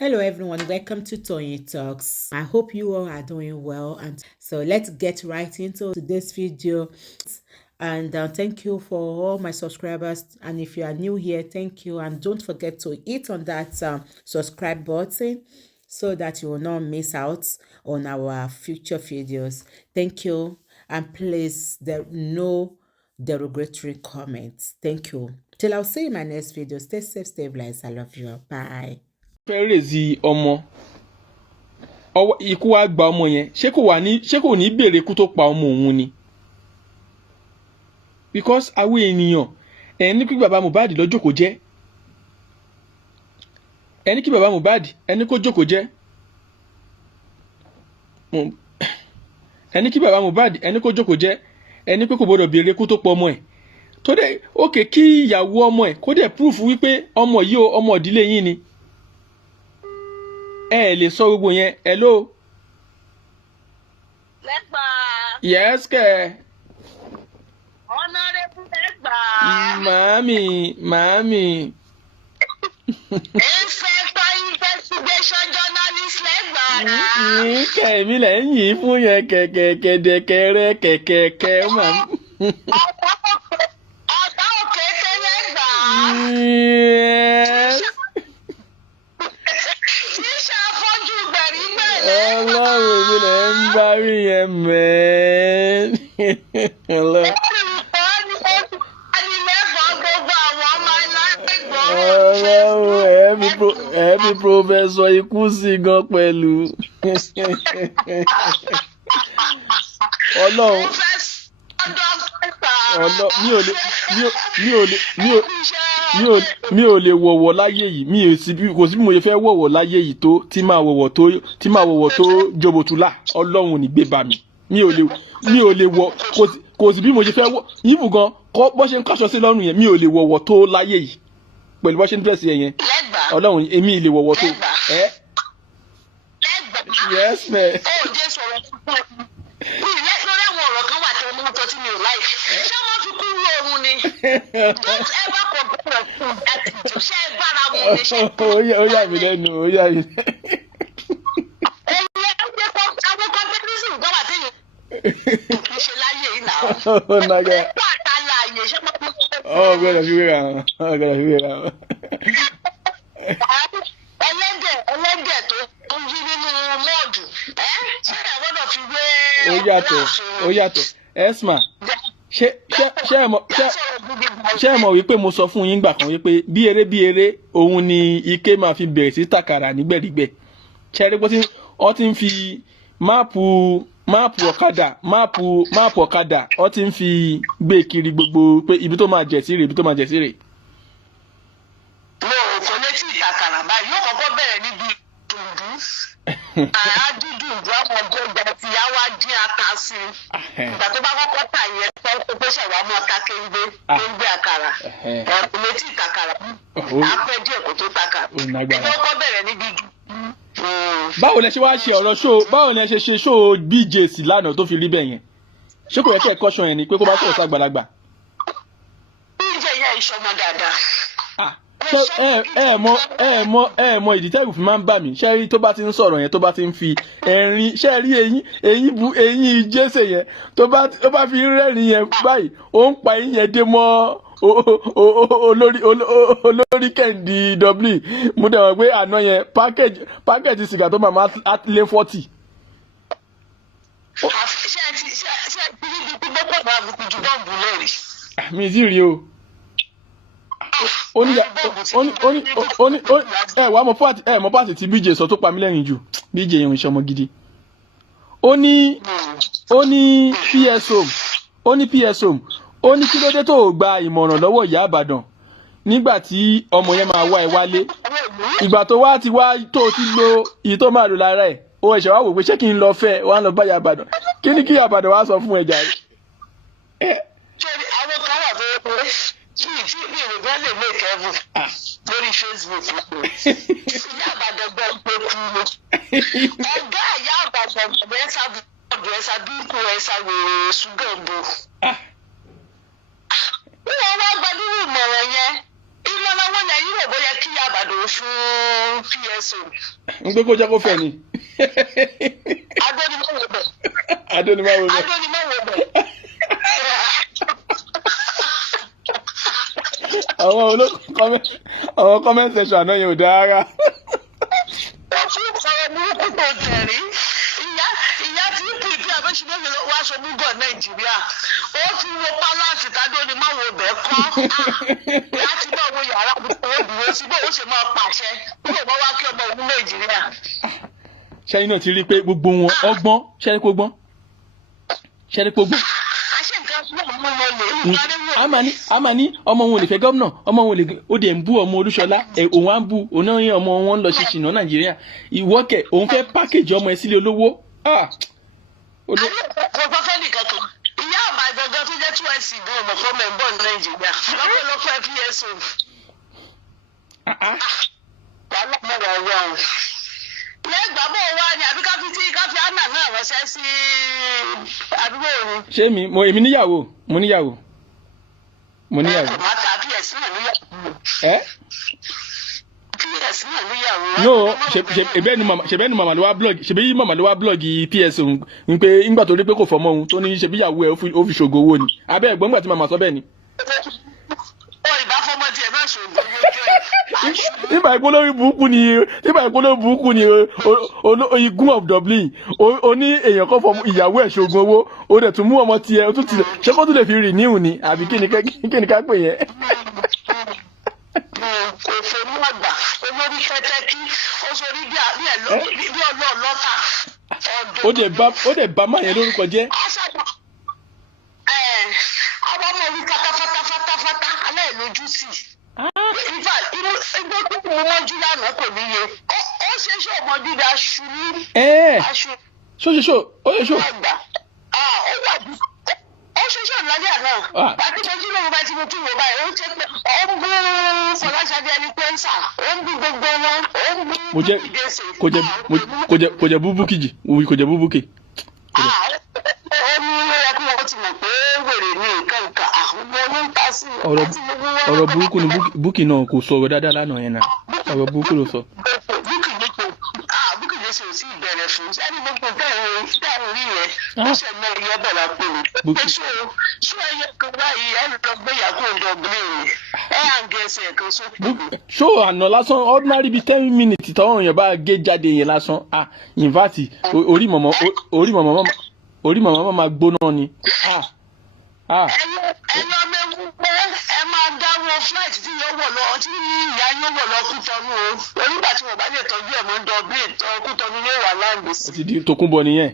Hello everyone, welcome to Tony Talks. I hope you all are doing well, and so let's get right into today's video. And thank you for all my subscribers, and if you are new here, thank you, and don't forget to hit on that subscribe button so that you will not miss out on our future videos. Thank you, and please there no derogatory comments. Thank you. Till I'll see you in my next video. Stay safe, stay blessed. I love you. Bye. fẹ́rẹ̀ẹ́sì ọmọ ikú wa gba ọmọ yẹn ṣé kò ní béèrè ikú tó pa ọmọ òun ni because àwọn ènìyàn ẹni kí bàbá Mohbad lọ jókòó jẹ́ ẹni kí bàbá Mohbad ẹni kó jókòó jẹ́ ẹni kí bàbá Mohbad ẹni kó jókòó jẹ́ ẹni pé kò gbọdọ̀ béèrè ikú tó pa ọmọ ẹ̀ tó dẹ̀ òkè kí ìyàwó ọmọ ẹ̀ kó dẹ̀ proof wípé ọmọ yìí ọmọ ìdílé yín ni. Lè sọ gbogbo yẹn hello. Legba. Yes kẹ. Honorable Legba. Màámi. Inspector investigation journalist Legba. Kẹ̀mí lẹ́yìn fún yẹn kẹ̀kẹ̀kẹ̀dẹ̀kẹ̀rẹ̀ kẹ̀kẹ̀kẹ̀ màá. Ọ̀tá òkè tẹ́ Legba. Ọlọ́run mi lè ń bá rí yẹn mẹ́ẹ́n. Ọlọ́run ẹ̀mí pòfẹ́sọ̀ ikú sí gan pẹ̀lú. Ọlọ́run mi ò lè wọ̀wọ̀ láyé yìí kò sí bí mo ṣe fẹ́ wọ̀wọ̀ láyé yìí tó tí máa wọ̀wọ̀ tó jòbòtúlà Ọlọ́run ò ní gbé bá mi mi ò lè wọ̀ kò sí bí mo ṣe fẹ́ wọ̀ yìí gan kọ́ bó ṣe ń káṣọ sí lọ́rùn yẹn mi ò lè wọ̀wọ̀ tó láyé yìí pẹ̀lú bó ṣe ń dírẹ̀sì yẹn Ọlọ́run èmi lè wọ̀wọ̀ tó ẹ́ yes mẹ́. Ó yà mí lẹ́nu ó yà mí. Gbọ́dọ̀ fi wéra wọn. Ẹlẹ́dẹ̀ tó ń yí nínú mọ́ọ̀dù ṣé ẹ gbọ́dọ̀ fi wé. Ó yàtọ̀ Esma ṣé ẹ mọ̀ wípé mo sọ fún yín gbà kan wípé bí eré òun ni ike máa fi bẹ̀rẹ̀ sí tàkàrà nígbẹ̀rígbẹ̀ ṣe é rí pé wọ́n ti ń fi máàpù ọ̀kadà wọ́n ti ń fi gbé kiri gbogbo pé ibi tó máa jẹ̀ sí rè. Mo kò létí ìtàkàrà báyìí yóò kọ́kọ́ bẹ̀rẹ̀ níbi dùndún àádúdùn àwọn ọjọ́ ìgbà tí a wá dín ata sí i ìgbà tó bá kọ́kọ́ tà yẹn tó pé ṣẹ̀wá mọ́ ta kéńgbé àkàrà kò létí ìtàkàrà àpẹ́ díẹ̀ kó tó tàkà kọ́kọ́ bẹ̀rẹ̀ níbi. Báwo lẹ ṣe wá ṣe ọ̀rọ̀ báwo lẹ ṣe ṣó BJC lánàá tó fi rí bẹ́ẹ̀ yẹn ṣé kò yẹ kẹ́ ẹ̀ kọ́ṣọ́ yẹn ni pé kó bá sọ̀rọ̀ sí àgbàlagbà. BJ yẹn ìṣọmọ dáadáa. ẹ mọ ìdí tẹ́gùn fi máa ń bà mí ṣé rí tó bá ti ń sọ̀rọ̀ yẹn tó bá ti ń fi ẹ̀rín ṣé rí eyín jésè yẹn tó bá fi rẹ́rìn yẹn báyìí ó ń pa eyín yẹn dé mọ́ olórí kẹ́hìndé w mo dẹ̀ wọ́n pé àná yẹn pákẹ́jì sìgá tó máa lé 40. Mi ì tí rí o. Mọ pàtì tí BJ sọ tó pa mí lẹ́rìn jù BJ yẹn ń ṣọmọ gidi. Ó ní PSO ó ní kí ló dé tó gba ìmọ̀ràn lọ́wọ́ ìyá Ìbàdàn nígbà tí ọmọ yẹn máa wá ẹ wálé ìgbà tó wá ti wá tó ti lo ìyí tó máa lò lára ẹ̀ ó ẹ̀ṣẹ̀ wá wò pé ṣé kí n lọ fẹ́ wá lọ bá ìyá Ìbàdàn kí ni kí ìyá Ìbàdàn wá sọ fún ẹ jàre. Àwọn kan wà tó yẹ pé tí mi ò bá lè make heaven lórí Facebook ìyá Ìbàdàn gbọ́ pé kú ló ọ̀gá ìyá Ìbàdàn ẹ̀sà bíkú ẹ̀sà wèrè ṣùgbọ́n wọ́n wá gbadúrú ìmọ̀ràn yẹn ìmọ̀ràn wọn lẹ́yìn rò bóyá kí àbàdo fún PSO. n pé kó jẹ́ kó fẹ́ ni. Adónimáwo bẹ̀. Adónimáwo bẹ̀. Adónimáwo bẹ̀. àwọn comment section àná yẹn ò dáa rárá. Wọ́n tún sọ̀rọ̀ burúkú tó tẹ̀rí. Ìyá tí pípí àbẹ́sílẹ̀ wá aṣọ múgọ̀ Nàìjíríà. Ó ti wo pálásì tádónimáwo bẹ̀ kọ́. Láti bá wo yàrá òdùwó sí bó ó ṣe máa pàṣẹ. Bí kò bá wá kí ọmọ òun Nàìjíríà. Ṣẹ́yìn náà ti rí i pé gbogbo wọn ọgbọ́n ṣẹ́rí pé gbọ́n. Àṣẹ nǹkan fún ọmọ wọn lè. Àmà ní ọmọ wọn ò lè fẹ́ gómìnà ọmọ wọn ò lè ó dẹ̀ ń bú ọmọ Olúṣọlá òun á ń bú òun náà yẹn ọmọ wọn ń lọ ṣe ṣìnà Nàìjíríà ìwọ́kẹ̀ òun fẹ́ pákéjì ọmọ ẹ̀ sílé olówó. Kò gbọ́ fẹ́ nìkan kan. Ìyá àbá gangan tó jẹ́ 2SC gan ọmọ fọ́ mẹ́ńbọ̀ ní Nàìjíríà lọ́pọ̀lọpọ̀ PSO. Wàhálà mọ̀ wá wá o. Lẹ́gbàá bò wá ni àbí káfí Anna náà ránṣẹ́ sí àdúgbò òun. Ṣé èmi níyàwó mo níyàwó. Màtà PS náà níyàwó. PS náà níyàwó. No ṣebí màmá ló wá blog ṣebí màmá ló wá blog PS òun ń pé ńgbà tó rí pé kò fọmọ òun tó ní ṣebí ìyàwó ẹ̀ ó fi ṣògo owó ni abẹ́ ẹ̀gbọ́n gbà tí màmá sọ bẹ́ẹ̀ ni. Ìbáfọ́mọ́ tiẹ̀ náà ṣògo owó jẹ́. Nígbà ìpolówó burúkú ni igun of Dublin ó ní èèyàn kan fọ ìyàwó ẹ̀ ṣògùn owó ó dẹ̀ tún mú ọmọ tiẹ̀ ó tún ti ṣé kó tún lè fi rìn níhùn ni àbí kí ni ká pè yẹn. Òfòmù àgbà olórí kẹtẹkí ó sọrí bí ọlọ́ọ̀lọ́ta. Ó dẹ̀ bá máa yẹn lórúkọ jẹ́. Ọmọ orí fatafata aláìlójú sí. Ìfà ẹgbẹ́ tó kù wọ́n jú lánàá kò níye. Ó ṣe ṣó ọmọdé dá aṣù ní. Ṣó ó yẹ ṣó. Ó wà bí ó ṣe ṣó ìlàlẹ́ àná. Àti mojú lóru bá ti mo tún wò báyìí ó ń bú Fọláṣadé ẹni pẹ́ńsà ó ń bú gbogbo wọn ó ń bú ìgbésẹ̀. Kò jẹ búbúkì jì kò jẹ búbúkì. Ó ní ẹ kí wọ́n ti mọ̀ pé wèrè ní nǹkan àwọn ọmọ ń ta sí i. Ọ̀rọ̀ burúkú ni Bukki náà kò sọ̀rọ̀ dáadáa lánàá yẹn náà ọ̀rọ̀ burúkú ló sọ. Bukki ló ṣe ò sí ìbẹ̀rẹ̀ fún sẹ́ni gbogbo bẹ́ẹ̀ rí yẹn ó ṣe mọ ìyá bẹ̀rẹ̀ pé ṣó ẹyẹ kan báyìí ẹ lọ gbé yàgò ìdọ̀gbìn ẹ à ń gẹ ẹsẹ̀ kan sókè. ṣó àná lásán ordinary bíi 10 minutes tọ́wọ́n yẹn bá gé jáde yẹn lásán in fact orí mọ̀mọ́ máa gbóná ni. Ẹ̀yin ọmọ ewu pé ẹ máa dáwọ́ flight tí ìyá yóò wọ̀ lọ Kútọ́nù o. Onígbà tí wọ́n bá lè tọ́jú ẹ̀ mọ́ ń dọ̀bí Kútọ́nù yóò wà láǹgbè sí. Ó ti di Tòkunbọ̀ nìyẹn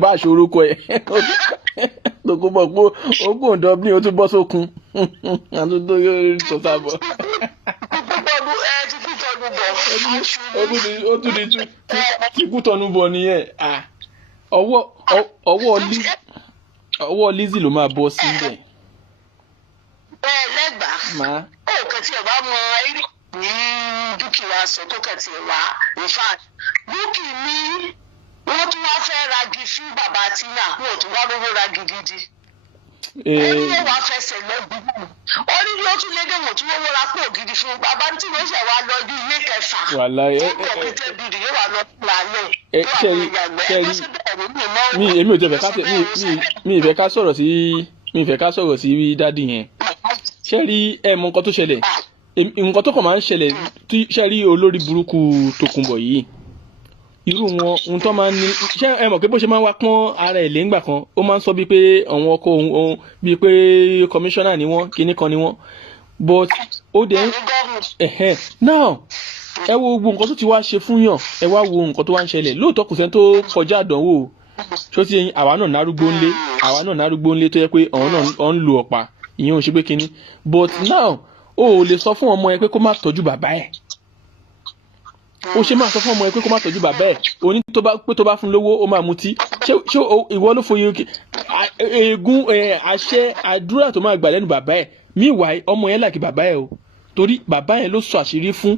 bá aṣọ orúkọ ẹ̀ Tòkunbọ̀ pé ogún Dublin ó tún bọ́ sókun àtúntò yóò sọ sábọ̀. Ti Kútọ́nù bọ̀. Ó tún di tí Kútọ́nù bọ̀ nìyẹn ọwọ́ Lizzy ló máa bọ́ síbẹ̀. Lẹ́gbàá ó kàn tí ẹ̀ bá mọ ẹ̀rí ní dúkìá sọ tó kàn tí ẹ̀ wá nífà Bukki ní wọ́n tún wá fẹ́ ragi fún bàbá Tina wọn ò tún wá lówó ragi gidi. Ó ní wọ́n wá fẹsẹ̀ lọ́gbùn ó ní yóò tún lédè wọ́n tún wọ́n ra pò gidi fún bàbá tí wọ́n ṣẹ̀ wá lọ bí ilé kẹfà. Kọ̀pútẹ́ bìrì yóò wá lọ lálẹ́ èmi ò tẹ̀ mi ìfẹ́ ká sọ̀rọ̀ sí dádì yẹn ṣe rí mọ nǹkan tó ṣẹlẹ̀ nǹkan tó kàn máa ń ṣẹlẹ̀ tí ṣe rí olórí burúkú Tòkunbọ̀ yìí irú wọn ohun tó máa ń ní ṣé mọ̀ pé bó ṣe máa ń wá pọ́n ara ẹ̀ lẹ́ngbà kan ó máa ń sọ bíi pé àwọn ọkọ òun bíi pé kọmíṣánná ni wọ́n kinní kan ni wọ́n but ó dẹ̀ now ẹ wo gbogbo nǹkan tó ti wá ṣe fún yàn ẹ wá wo nǹkan tó wá ń ṣẹlẹ̀ lóòótọ́ kò sẹ́ni tó kọjá àdánwò ṣó ti yẹn àwa náà nárúgbó ńlé tó yẹ pé àwọn náà ń lo ọ̀pá ìyẹn ò ṣe pé kinní but now o ò lè sọ fún ọmọ ẹ pé kó má tọ́jú bàbá ẹ̀ ó ṣe máa sọ fún ọmọ ẹ pé kó má tọ́jú bàbá ẹ̀ oní tó bá fún lówó ó máa mutí ṣé ìwọ ló foyè ègún àṣẹ àdúrà tó máa gbà lẹ́nu bàbá ẹ̀ meanwhile ọmọ yẹn láìkí bàbá ẹ̀ o torí bàbá yẹn ló sọ àṣírí fún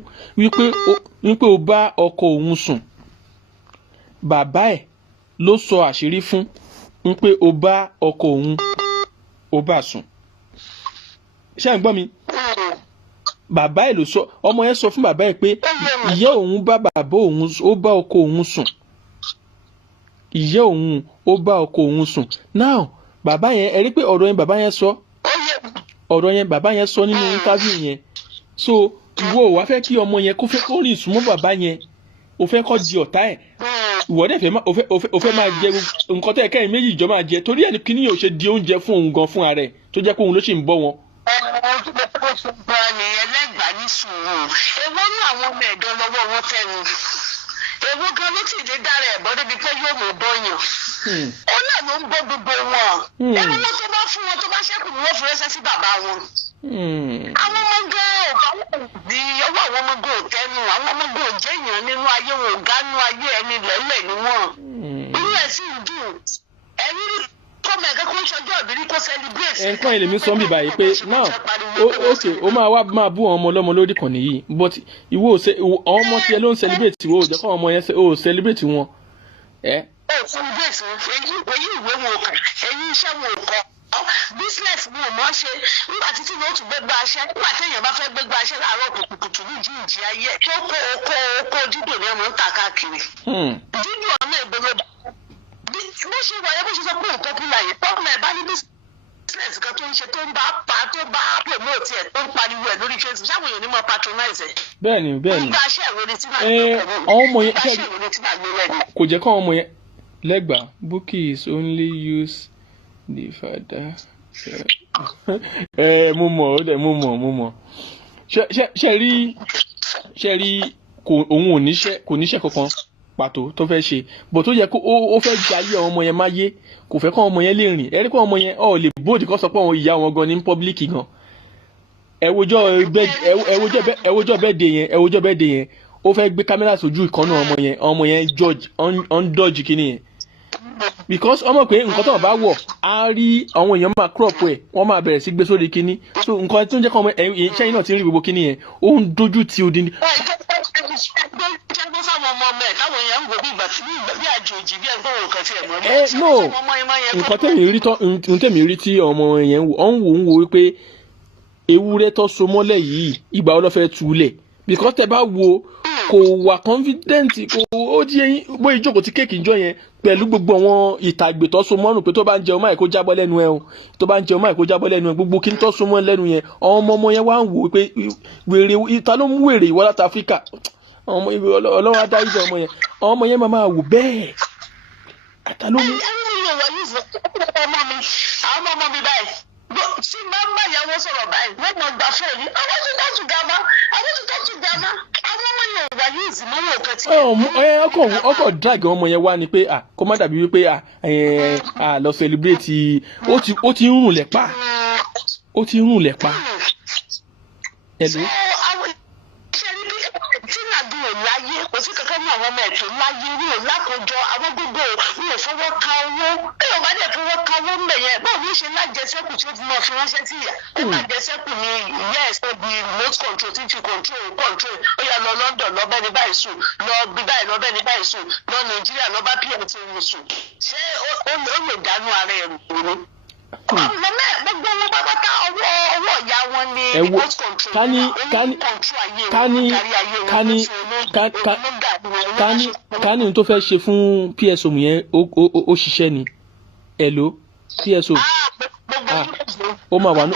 wípé o bá ọkọ òun sùn bàbá ẹ̀ ló sọ àṣírí fún wípé o bá ọkọ òun o bá sùn ṣé à ń gbọ́ mi bàbá ẹ̀ ló sọ, ọmọ yẹn sọ fún bàbá ẹ̀ pé ìyá òun bá bàbá òun ó bá ọkọ òun sùn, ìyá òun ó bá ọkọ òun sùn. Now bàbá yẹn ẹ rí pé ọ̀rọ̀ yẹn bàbá yẹn sọ nínú interview yẹn. So ìwọ ò wá fẹ́ kí ọmọ yẹn kó fẹ́ kó rìn súnmọ́ bàbá yẹn, ó fẹ́ kó di ọ̀tá ẹ̀, ìwọ dẹ̀ fẹ́ máa jẹ nǹkan tẹ́ ẹ̀kẹ́ méjì ìjọ máa jẹ, torí ẹni kíní yóò ṣe di oúnjẹ fún òun gan fún ara ẹ̀ tó jẹ́ pé òun ló ṣì ń bọ́ wọn. Ẹlẹ́gbàá ní sùúrù èwo ní àwọn ọmọ ẹ̀dọ́ lọ́wọ́ wọn fẹ́nu èwo gan ló sì lè dára ẹ̀bọ́ débi pé yóò mọ̀ bọ́yàn ó náà ló ń bọ́ gbogbo wọn ẹni wọn tó bá fún wọn tó bá ṣẹ́kù ni wọ́n fi rẹ́sẹ́ sí bàbá wọn. Àwọn ọmọ gan ọ̀gá wọn bí ọwọ́ àwọn ọmọ gan òtẹ́nu àwọn ọmọ gan òjẹ́yàn nínú ayé wọn ò gánú ayé ẹni lẹ́lẹ̀ ni wọ́n inú ẹ̀ sì ń dùn ẹ̀rí kọ́mọ ẹ̀gẹ́ kó ń ṣọjọ́ ìbírí kó celebrate. Nǹkan ilé mi sọ ń bì báyìí pé now okay ó máa bú àwọn ọmọ ọlọ́mọ lórí kan nìyí, but ìwọ àwọn ọmọ tiẹ̀ ló ń celebrate ìwọ ò jẹ́ kó àwọn ọmọ yẹn celebrate wọn. Celebrate èyí ìwé wọn kà èyí iṣẹ́ wọn kọ́ business wọn ò mọ̀ ṣe nígbà títí ló tún gbégbá aṣẹ́ nígbà téèyàn bá fẹ́ gbégbá aṣẹ́ láàárọ̀ kùtùkùtù ní jíǹjì ayé tó kó dídò ní ọmọ ń tà káàkiri dídò ọ̀nà ìgboro bó ṣe wáyé bó ṣe sọ pé nǹkan kúlà yìí tọ́mọ ẹ̀ bá ní business kan tó ń ṣe tó bá promote ẹ̀ tó ń pariwo ẹ̀ lórí Facebook ṣáwọn èèyàn ní mọ̀ patronize ẹ̀. Bẹ́ẹ̀ni nígbà aṣẹ́ ìròyìn tí màá àwọn ọmọ yẹn kò jẹ́ kọ́ àwọn ọmọ yẹn Legba Bukki is only use the father. Mo mọ̀ ṣe rí òun ò níṣẹ́ kankan pàtó tó fẹ́ ṣe bó tó yẹ kó ó fẹ́ jayé àwọn ọmọ yẹn máyé, kò fẹ́ kọ́ ọmọ yẹn lè rìn. ẹ rí kọ́ ọmọ yẹn lè bóòdì kọ́ sọ pé àwọn ìyá wọn gan ní pọ́blíkì gan. ẹwọ́jọ́ bẹ́ẹ̀dẹ̀ yẹn ó fẹ́ gbé kámẹ́rà sójú ìkànnà ọmọ yẹn George on dodge kìíní yẹn because ọmọ pé nǹkan tó bá wọ̀ á rí àwọn èèyàn máa crop ẹ̀ wọ́n máa bẹ̀rẹ̀ sí gbé sórí kìíní, so nǹkan tó ń jẹ́ kọ́ ọmọ iṣẹ́ yìí náà ti ń rí gbogbo kìíní yẹn ó ń dojú ti odi ní. No nǹkan tẹ̀mí rí tí ọmọ yẹn ń wò wípé ewúrẹ́ tó so mọ́lẹ̀ yìí ìgbà wo ló fẹ́ túlẹ̀, because tẹ bá wo kò wà confident kò ó di eyín bó ìjókòó ti kéèkì jọ yẹn pẹ̀lú gbogbo àwọn ìtàgbè tó so mọ́rùn pé tó bá ń jẹun máì kó jábọ́ lẹ́nu ẹ o tó bá ń jẹun máì kó jábọ́ lẹ́nu ẹ gbogbo kí n tó so mọ́ lẹ́nu yẹn ọmọ yẹn wá ń wò pé wèrè ìta ló mú wèrè ìwọ láti Áfíríkà ọmọ ọlọ́wọ́ adarí jẹ ọmọ yẹn máa wò bẹ́ẹ̀ àtà ló mú. àwọn ọmọ mi báyìí tí bá ń bá ìyàwó sọ̀rọ̀ báyìí wọ́n mọ̀ gbà fóònù àwọn tó tọ́jú gàmá àwọn ọmọ yẹn ò wá yìí ìzìmọ́ wọn kàn tí. ọkọ̀ drag ọmọ yẹn wá ni pé kó má dàbí wípé lọ celebrate ó ti ń rùn lẹ́pà ẹ̀lú. láyé kò sí kankan ní àwọn ọmọ ẹ̀tọ́ láyé rí o lákòójọ àwọn gbogbo mi ò fọwọ́ ka owó bí o bá dẹ̀ fọwọ́ ka owó mbẹ̀ yẹn báwo ní ṣe lájẹsẹ́kù tí ó fi máa fi ránṣẹ́ sí ìyá ó lájẹsẹ́kù ní ìyá ẹ̀sọ́ di remote control tí ti control ó yà lọ London lọ bẹ́ni báyìí sùn lọ bí báyìí lọ bẹ́ni báyìí sùn lọ Nàìjíríà lọ bá pmt ń sùn ṣé ó lè dánú ara ẹ̀ rò ní. ọmọ mẹ gbogbo wọn bá bàtà ọwọ́ ìyá wọn ní remote control kání tó fẹ́ ṣe fún PSO yẹn ó ṣiṣẹ́ ni ẹ̀ló PSO ó máa wà ní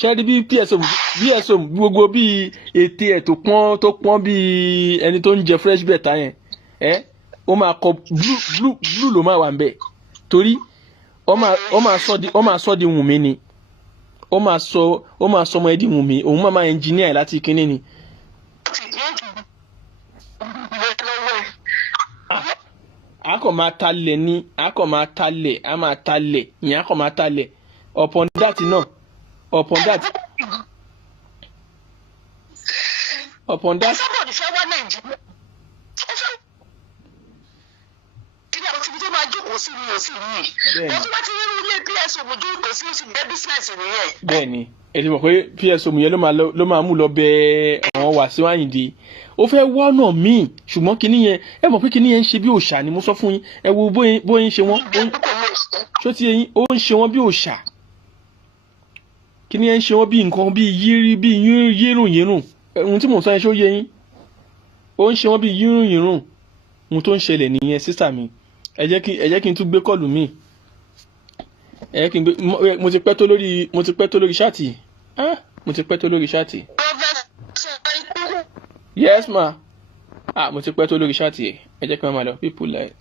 ṣẹ́ẹ́rí bí PSO gbogbo bí ètè ẹ̀ tó pọ́n bí ẹni tó ń jẹ fresh beta yẹn ó máa kọ blue ló máa wà ń bẹ̀ torí ó máa sọ di Wùnmí ni ó máa sọ ọmọ ẹ di Wùnmí òun máa engineer láti kínní ni. akọ máa talẹ̀ ní akọ máa talẹ̀ a máa talẹ̀ ìyẹn akọ máa talẹ̀ upon that náà upon that. bẹ́ẹ̀ni ẹ ti mọ̀ pé PSO yẹn ló máa mú lọ bẹ àwọn Wàsíù Àyìndé ó fẹ́ wọ́nà míì ṣùgbọ́n kinní yẹn ẹ mọ̀ pé kinní yẹn ń ṣe bí òòṣà ni mo sọ fún yín ẹ wo bóyá ń ṣe wọ́n ṣó ti yẹn ó ń ṣe wọ́n bí òòṣà kí ni ẹ ń ṣe wọ́n bí nǹkan bí yírí bí yírùnyírùn ohun tí mò ń sọ yẹn ṣó yé yín ó ń ṣe wọ́n bí yírùnyírùn ohun tó ń ṣẹlẹ̀ nìyẹn sísà mi ẹ jẹ́ kí n tún gbé kọ́ọ̀lù mi ẹ jẹ́ kí n gbé mo ti pẹ́ tó lórí ṣáàtì mo ti pẹ́ tó lórí ṣáàtì. Yes ma mo ti pẹ́ tó lórí ṣáàtì ẹ jẹ́ kí wọ́n máa lọ people like.